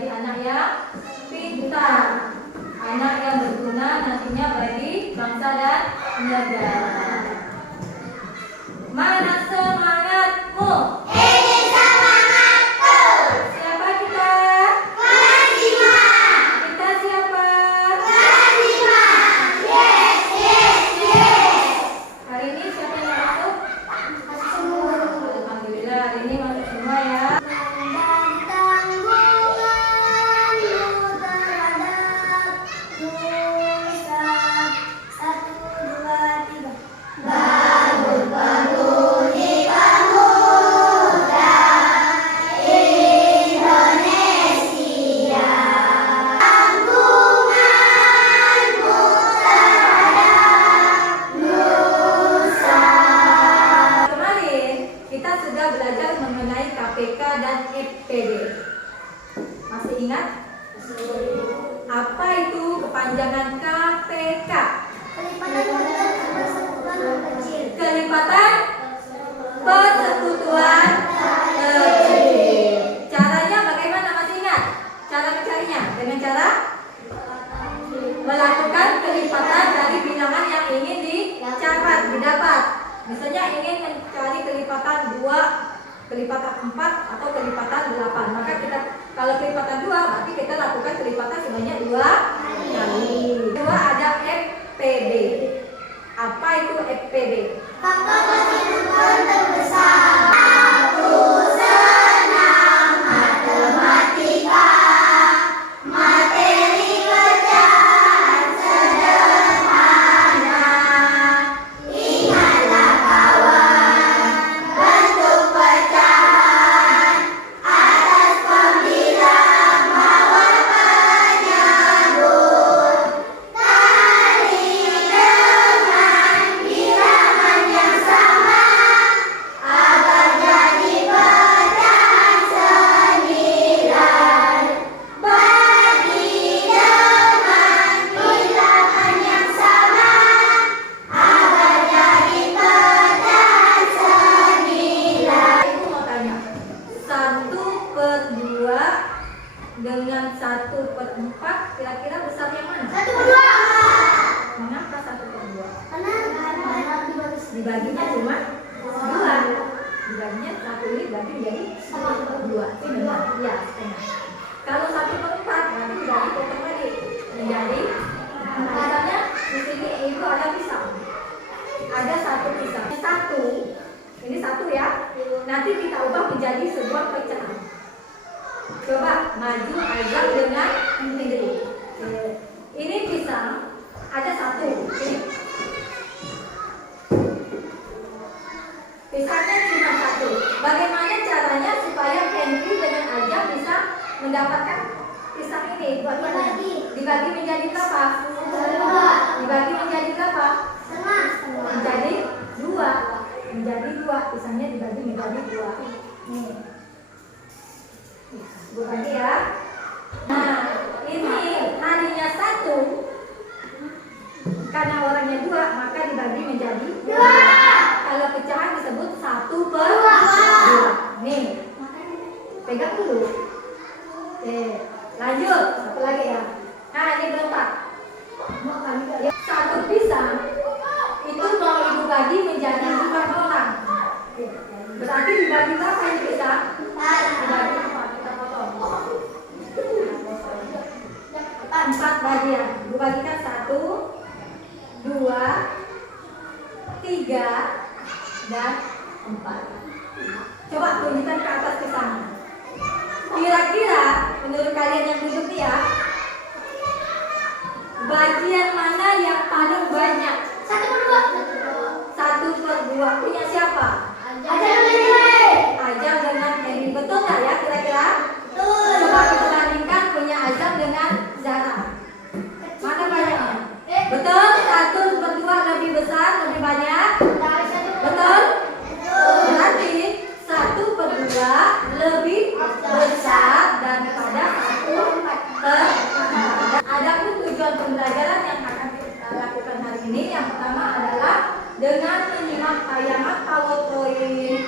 menjadi anak yang pintar, anak yang berguna nantinya bagi bangsa dan negara. Mana semangatmu? Ini semangatku. Siapa kita? Kelas 5. Kita siapa? Kelas 5. Yes, yes, yes. Hari ini siapa yang masuk? Semua. Alhamdulillah hari ini masuk semua ya. Dan tanggunganmu terhadap nusa. 1, 2, 3. Bangun pemudi pemuda Indonesia. Tanggunganmu terhadap nusa. Kemarin kita sudah belajar mengenai KPK dan FPD. Masih ingat? Apa itu kepanjangan KPK? Kelipatan persekutuan kecil. Caranya bagaimana, masih ingat? Cara mencarinya dengan cara melakukan kelipatan dari bilangan yang ingin didapat. Misalnya ingin mencari kelipatan 2, kelipatan 4 atau kelipatan 8. Maka kita kalau kelipatan 2 berarti kita lakukan kelipatan sebanyak 2 kali. Kedua ada FPD. Apa itu FPD? Faktor persekutuan terbesar. Aku senang matematika. Materi pecahan sederhana. Ingatlah kawan, bentuk pecahan atas pembilang mawar penyebut tali dengan bilangan yang sama agar jadi pecahan 9. Bagi dengan bilangan yang sama agar jadi pecahan 9. Ibu mau tanya, 1/2 dengan 1/4 kira-kira besar yang mana? 1/2. Mengapa 1/2? Karena Dibaginya cuma 2. Dibaginya 1 ini berarti menjadi 2. Ini benar? Ya, setengah. Kalau 1/4 berarti dari potong lagi menjadi. Misalnya di sini ibu ada pisang. Ada 1 pisang. 1. Ini 1 ya. Nanti kita ubah menjadi sebuah pecahan. Coba maju ajak dengan ini. Ini pisang ada 1. Ini. Pisangnya cuma 1. Bagaimana caranya supaya Henry dengan Ajak bisa mendapatkan pisang ini? Dibagi menjadi berapa? Dibagi menjadi berapa? Menjadi 2. Menjadi 2. Pisangnya dibagi menjadi 2. Nih. Bu bagi ya. Nah, ini harinya 1. Karena orangnya 2, maka dibagi menjadi 2. Kalau pecahan disebut 1/2. Nih, pegang dulu. Lanjut, satu lagi ya. Nah, ini berempat. 1 pisang itu mau ibu bagi menjadi 4 orang. Berarti dibagi berapa ini pisang? Dibagi 4, kita potong. 4 bagian. Ibu bagikan 1, 2, 3, dan 4. Coba tunjukkan ke atas pisangnya. Kira-kira menurut kalian yang duduk nih ya, bagian mana yang paling banyak? 1/2. Punya siapa? Ajam dengan Henry. Betul nggak ya kira-kira? Coba kita bandingkan punya Ajam dengan Zara. Mana banyaknya? Betul? 1/2 lebih besar, lebih banyak. Betul? Berarti 1/2 lebih besar daripada 1/4. Adapun tujuan pembelajaran yang akan kita lakukan hari ini, yang pertama adalah dengan menyimak tayangan PowerPoint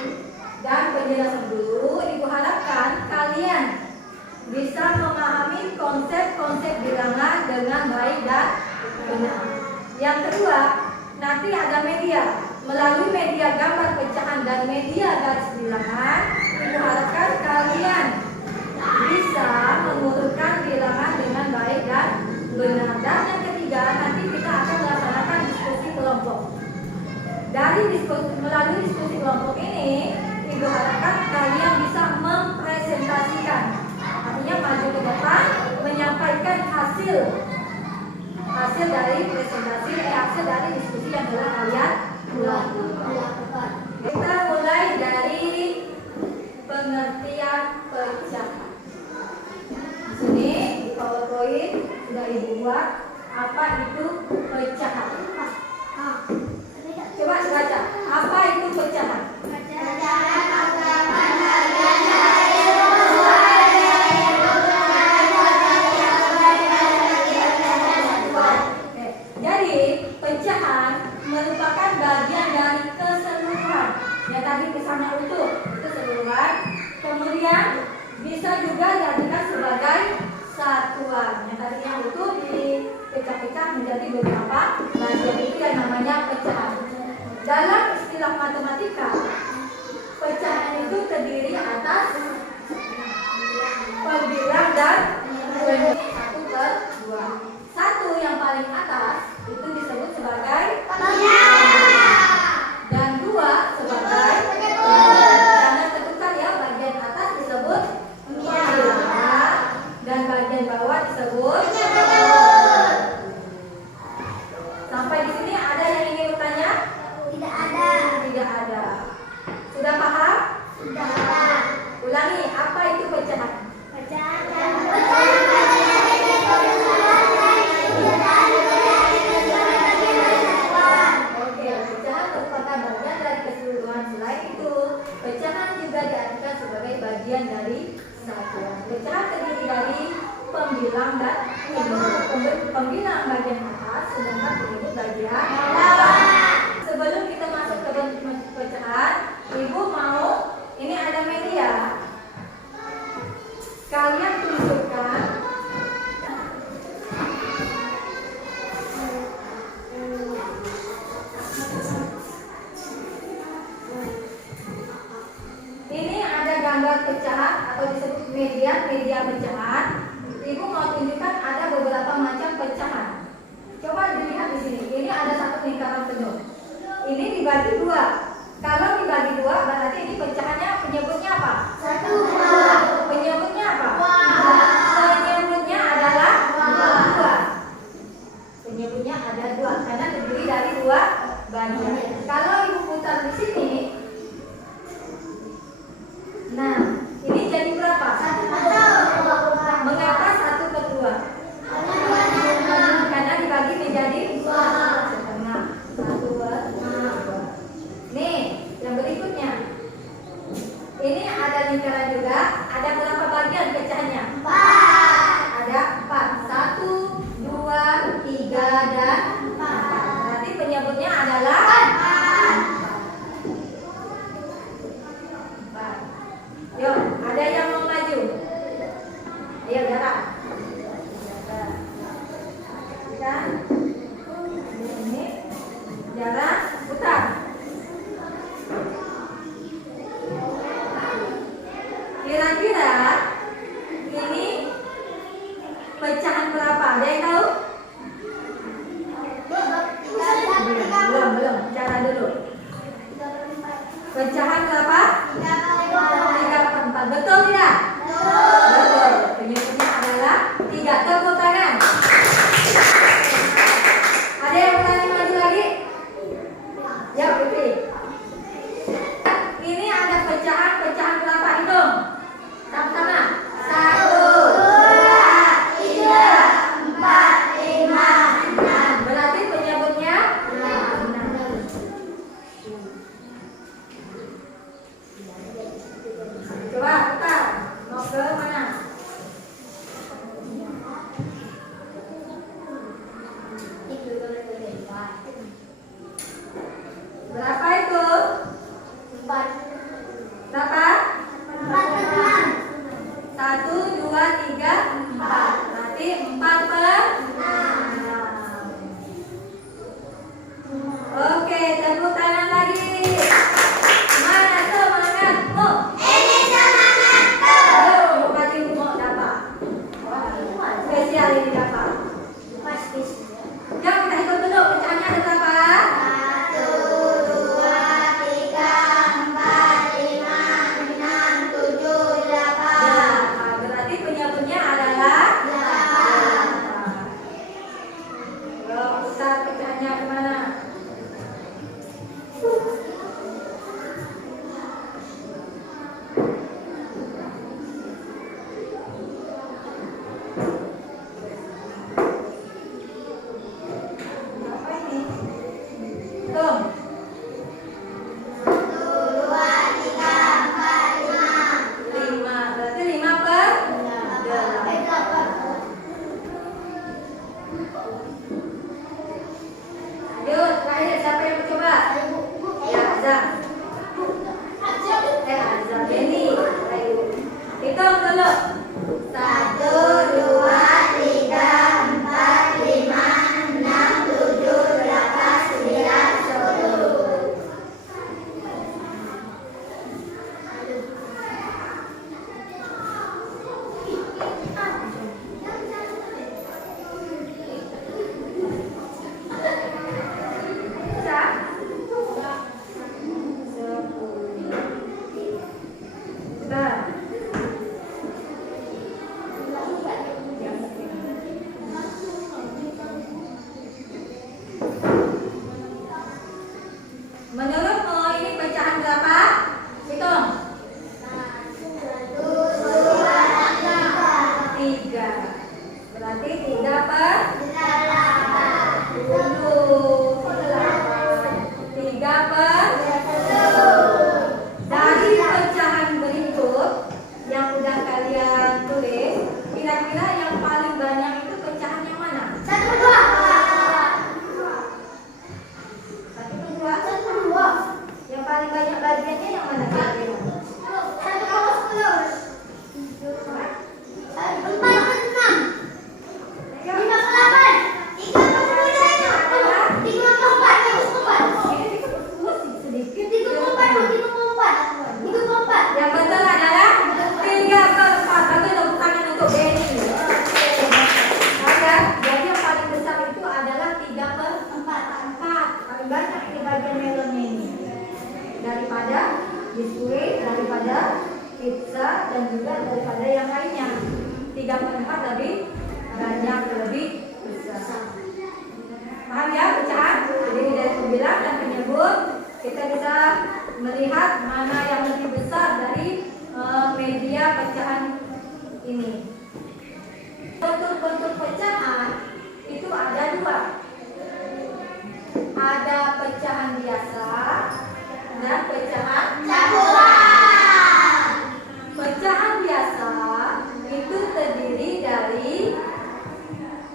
dan penjelasan guru, ibu harapkan kalian bisa memahami Benar. Yang kedua, nanti ada media. Melalui media gambar pecahan dan media garis bilangan, Ibu harapkan kalian bisa mengurutkan bilangan dengan baik dan benar. Dan yang ketiga, nanti kita akan melaksanakan diskusi kelompok. Melalui diskusi kelompok ini, Ibu harapkan kalian bisa mempresentasikan, artinya maju ke depan, menyampaikan hasil dari presentasi, hasil dari diskusi yang telah kalian lakukan. Kita mulai dari pengertian pecahan. Di sini di PowerPoint sudah Ibu buat apa itu pecahan. Coba baca, apa itu pecahan? Jadi pecahan merupakan bagian dari keseluruhan. Ya tadi misalnya utuh itu keseluruhan. Kemudian bisa juga dijadikan sebagai satuan. Yang tadinya utuh dipecah-pecah menjadi beberapa bagian, itu yang namanya pecahan. Dalam istilah matematika, pecahan itu terdiri atas pembilang dan penyebut 1/2. Satu yang paling atas itu disebut sebagai pembilang dan 2 sebagai penyebut. Jangan tertukar ya, bagian atas disebut pembilang dan bagian bawah disebut penyebut. Sampai di sini ada yang ingin bertanya? Tidak ada. Sudah paham? Sudah. Ulangi, apa itu pecahan? Oke, pecahan merupakan bagian dari keseluruhan. Selain itu, pecahan juga diartikan sebagai bagian dari satuan. Pecahan terdiri dari pembilang dan penyebut. Pembilang bagian atas, sedangkan penyebut bagian bawah. Sebelum kita masuk ke pecahan, Ibu mau, ini ada media. Kalian tunjukkan ini ada gambar pecahan atau disebut media pecahan. Ibu mau tunjukkan ada beberapa macam pecahan. Coba dilihat di sini. Ini ada satu lingkaran penuh. Ini dibagi 2. Kalau dibagi 2 berarti ini pecahannya penyebutnya apa? 1. Penyebutnya apa? Penyebutnya adalah 2. Penyebutnya ada 2 karena terdiri dari 2 bagian. Kalau Ibu putar di sini, nah ini jadi berapa? 1/2. Mengapa 1/2? Karena dibagi menjadi 2,5. 1/2. Nih, yang berikutnya. Ini ada lingkaran juga. Ada berapa bagian pecahannya? 4. Ada 4. 1, 2, 3, dan 4. Berarti penyebutnya adalah 4. Yuk, ada yang mau maju? Ayo, Dara. Kan? Ini jalan putar. Kira-kira ini pecahan berapa? Ada yang tahu? Belum. Cara dulu. Pecahan berapa? 3/4. Betul tidak? Betul. Penyebutnya adalah 3. Tepuk tangan. Ada yang berani maju lagi? Ya, Putri. Ini ada pecahan berapa? Hitung. Sama-sama. 1, 2, 3, 4, 5, 6. Berarti penyebutnya 6. 3/4 lebih banyak, lebih besar. Paham ya pecahan? Jadi dari pembilang dan penyebut kita bisa melihat mana yang lebih besar dari media pecahan ini. Bentuk-bentuk pecahan itu ada dua. Ada pecahan biasa dan pecahan campuran. Pecahan biasa itu terdiri dari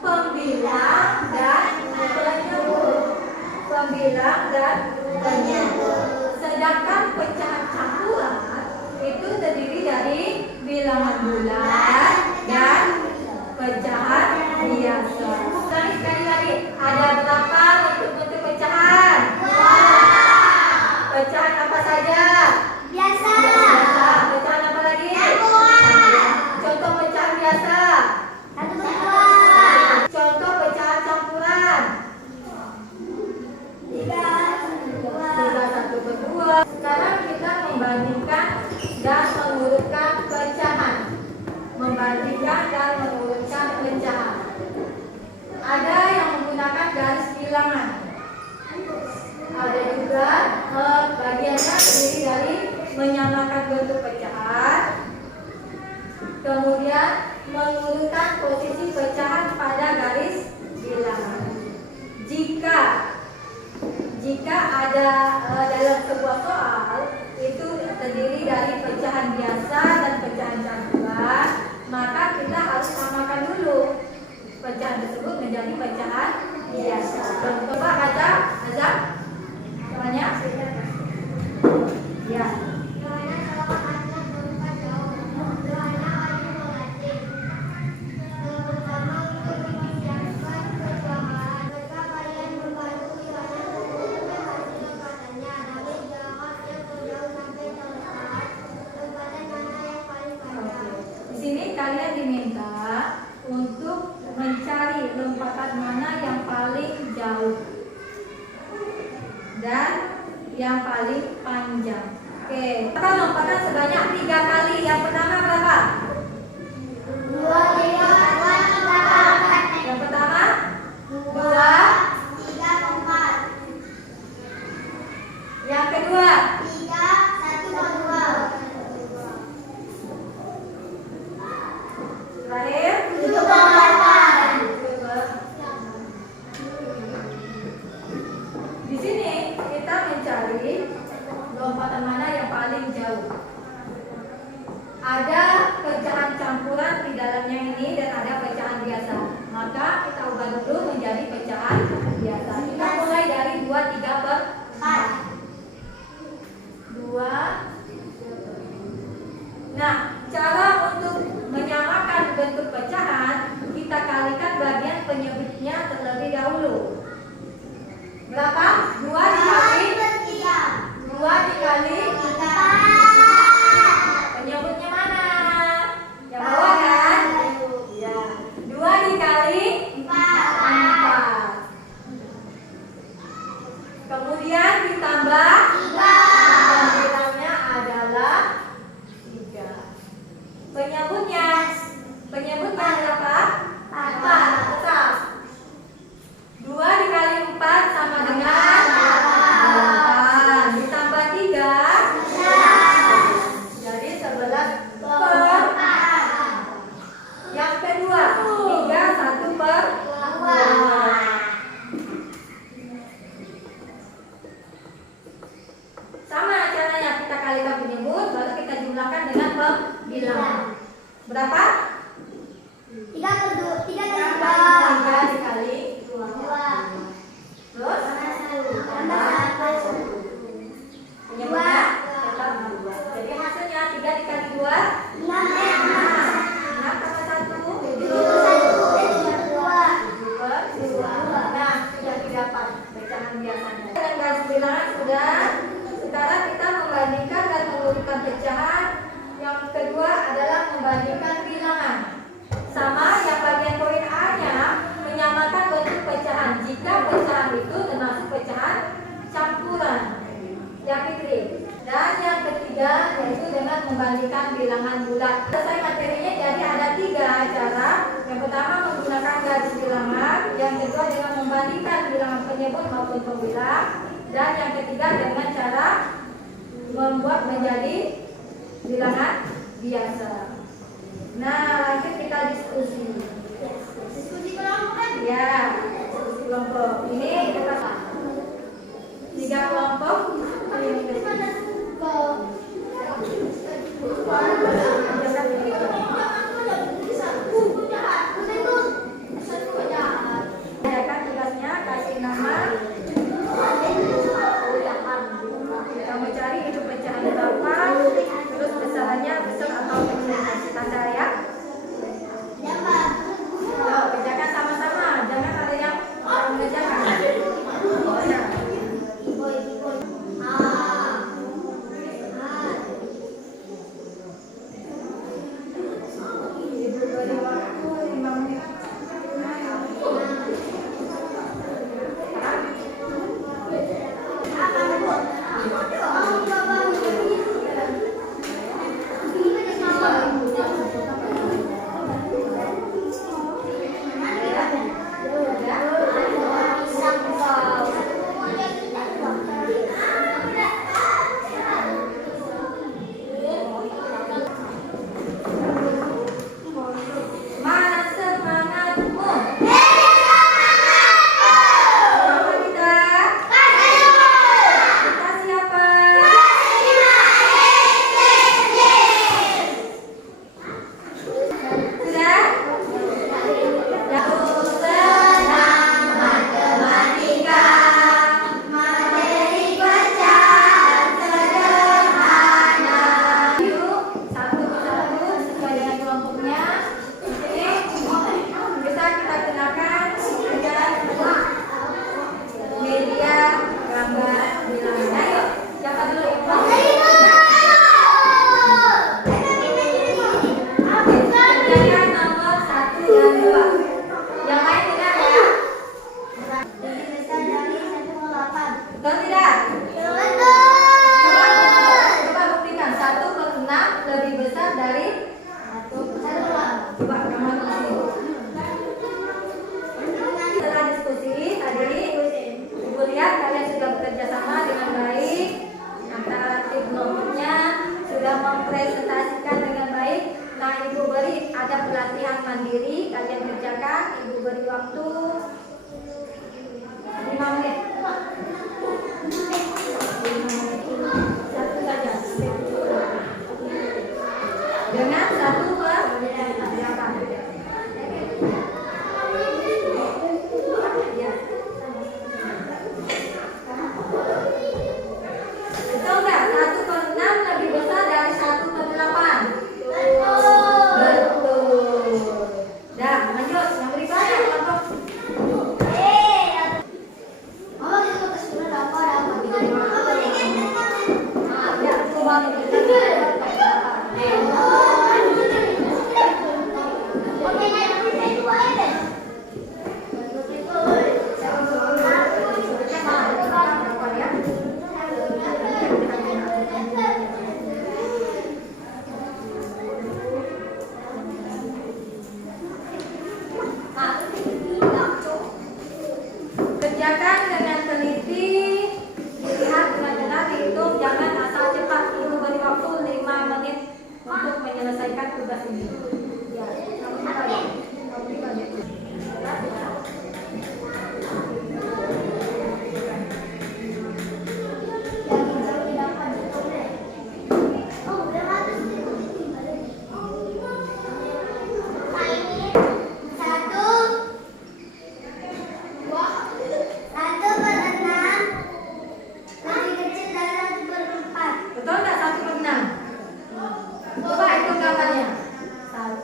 pembilang dan penyebut. Pembilang dan penyebut. Sedangkan pecahan campuran itu terdiri dari bilangan bulat dan pecahan biasa. Sekali lagi, ada berapa bentuk pecahan? Pecahan apa saja? Biasa. Pecahan apa lagi? Campuran. Contoh pecahan biasa. 1/2. Contoh pecahan campuran. 3/2. Sekarang kita membandingkan dan mengurutkan pecahan. Membandingkan dan mengurutkan pecahan. Ada yang menggunakan garis bilangan. Ada juga bagiannya terdiri dari menyamakan bentuk pecahan, kemudian mengurutkan posisi pecahan pada garis bilangan. Jika ada dalam sebuah soal itu terdiri dari pecahan biasa dan pecahan campuran, maka kita harus samakan dulu pecahan tersebut menjadi pecahan biasa. Coba baca, Azam. Namanya? Ya. Di sini kalian diminta untuk mencari lompatan mana yang paling jauh dan yang paling panjang. Oke, kita lompatan sebanyak 3 kali. Yang pertama berapa? 2, 3, 4. Yang pertama 2. 3, 4. Yang kedua 3, 1, 2. terakhir 7, 8. Di sini kita mencari lompatan mana yang paling jauh. Ada pecahan campuran di dalamnya ini dan ada pecahan biasa. Maka kita ubah dulu menjadi pecahan biasa. Kita mulai dari 2, 3/4. 2. Nah, cara untuk menyamakan bentuk pecahan, kita kalikan bagian penyebutnya terlebih dahulu. Berapa? 2 dikali 2 dikali penyebutnya mana? Yang bawah kan? Ya. 2 dikali 4. Kemudian ditambah 3. bilangnya adalah 3. Penyebutnya berapa? 4. Tetap. 2 dikali 4 sama dengan 8. Ditambah 3. Jadi 11/4. Yang kedua 3, 1/2. Sama caranya, kita kalikan penyebut baru kita jumlahkan dengan pembilangan. Berapa? 3 kali 3 dikali 2. 2. Terus penyebutnya tetap 2. Jadi hasilnya 3 dikali 2 6 tambah 1 Nah, sudah didapat pecahan biasanya. Dan garis bilangan sudah. Sekarang kita membandingkan dan mengurutkan pecahan. Yang kedua adalah membandingkan bilangan. Sama yang bagian poin maupun pembilang. Dan yang ketiga dengan cara membuat menjadi bilangan biasa. Nah, lanjut kita diskusi. Diskusi kelompok. Ya, diskusi kelompok. Ini kita 3 kelompok. Kerjakan tugasnya, kasih nama. Kamu cari itu pecahan berapa, terus besarannya besar atau kecil. Tanda ya. Yuk, kerjakan sama-sama. Jangan ada yang mengerjakan. Ya. Ibu beri waktu 5 menit. Mana semangatmu? Siapa kita? Kita siapa? Sudah? Jauh senang matematika, materi pecahan sederhana. Yuk, satu persatu sesuai dengan kelompoknya. Ini bisa kita kenakan dengan media gambar bilangan. Ayo, siapa dulu yang kerjakan nomor 1 dan 2. Yang lain tidak ya? Betul tidak? Coba buktikan 1/6 lebih besar dari 1/2. Coba kamu tulis. Setelah diskusi tadi, Ibu lihat kalian sudah bekerja sama dengan baik antara tim kelompoknya, sudah mempresentasikan dengan baik. Nah, Ibu beri ada pelatihan mandiri, kalian kerjakan. Ibu beri waktu 5 menit. 5 menit. Satu saja. Dengan 1/8. Ya. Betul nggak? 1/6 lebih besar dari 1/8. Betul. Dah, lanjut. Yang berikutnya kelompok. Ya, coba kerjakan dengan teliti, dilihat dengan benar, dihitung, jangan asal cepat. Ibu beri waktu 5 menit untuk menyelesaikan tugas ini. Ya, kamu coba ya. Kamu coba ya. Betul nggak 1/6? Coba hitung gambarnya. 1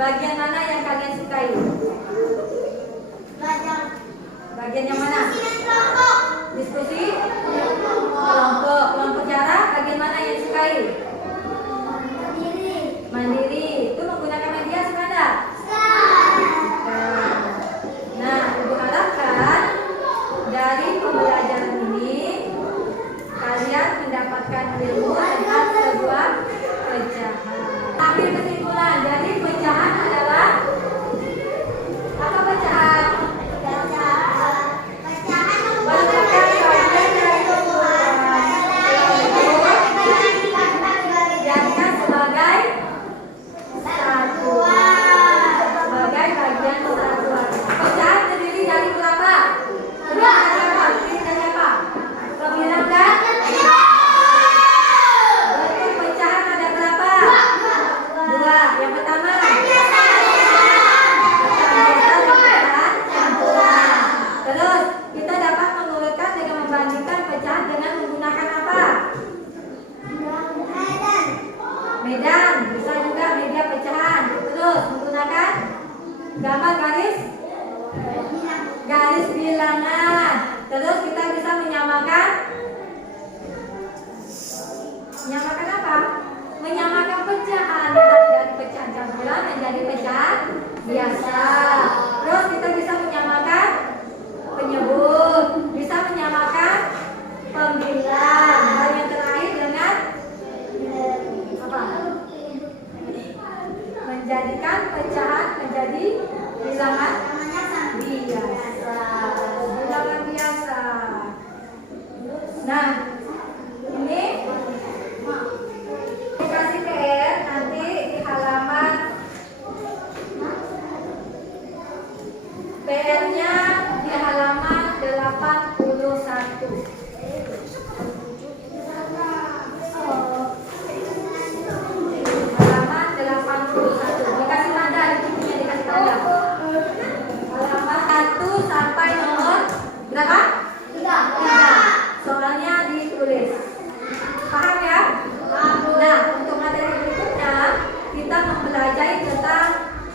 Bagian mana yang kalian sukai? Belajar. Bagian yang mana? Diskusi dan kelompok. Diskusi? Kelompok. Kelompok cara, bagian mana yang disukai? Mandiri. Mandiri. Itu menggunakan media suka enggak? Nah, Ibu harapkan dari pembelajaran ini kalian mendapatkan ilmu tentang sebuah pecahan. Ambil kesimpulan, jadi pecahan adalah apa pecahan? Merupakan bagian dari kumpulan dijadikan sebagai satuan, sebagai bagian kesatuan. Pecahan terdiri dari berapa? Terdiri dari apa? Terdiri dari apa? Kebilang kan? Bentuk pecahan ada berapa? Dua. Yang pertama pecahan biasa dan pecahan campuran. Terus kita dapat mengurutkan dengan membandingkan pecahan dengan menggunakan apa? Medan, bisa juga media pecahan. Terus menggunakan gambar garis bilangan. Terus kita bisa menyamakan apa? Menyamakan pecahan. Kita dari pecahan campuran menjadi pecahan biasa. Terus kita bisa menyamakan penyebut, bisa menyamakan pembilang. Dan yang terakhir dengan apa? Menjadikan pecahan menjadi bilangan biasa. Bilangan biasa. Nah, ini dikasih PR nanti di halaman PR-nya di halaman 81. Halaman 81. Dikasih tanda, di bukunya dikasih tanda. Halaman 1 sampai nomor berapa? 3. Soalnya ditulis. Paham ya? Nah, untuk materi berikutnya kita mempelajari tentang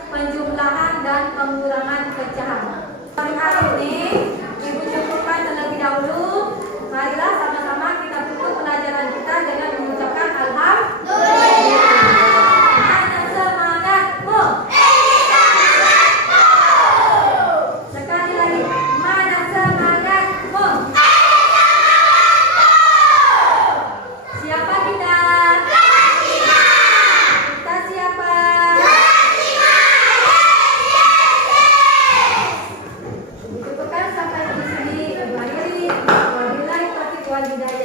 penjumlahan dan pengurangan pecahan. Hari ini Ibu cukupkan terlebih dahulu. Marilah sama-sama kita tutup pelajaran kita dengan mengucapkan alhamdulillah. Mana semangatmu? Sekali lagi, mana semangatmu? Siapa kita? Kita siapa? Cukupkan sampai di sini. Wabillahi taufiq wal hidayah.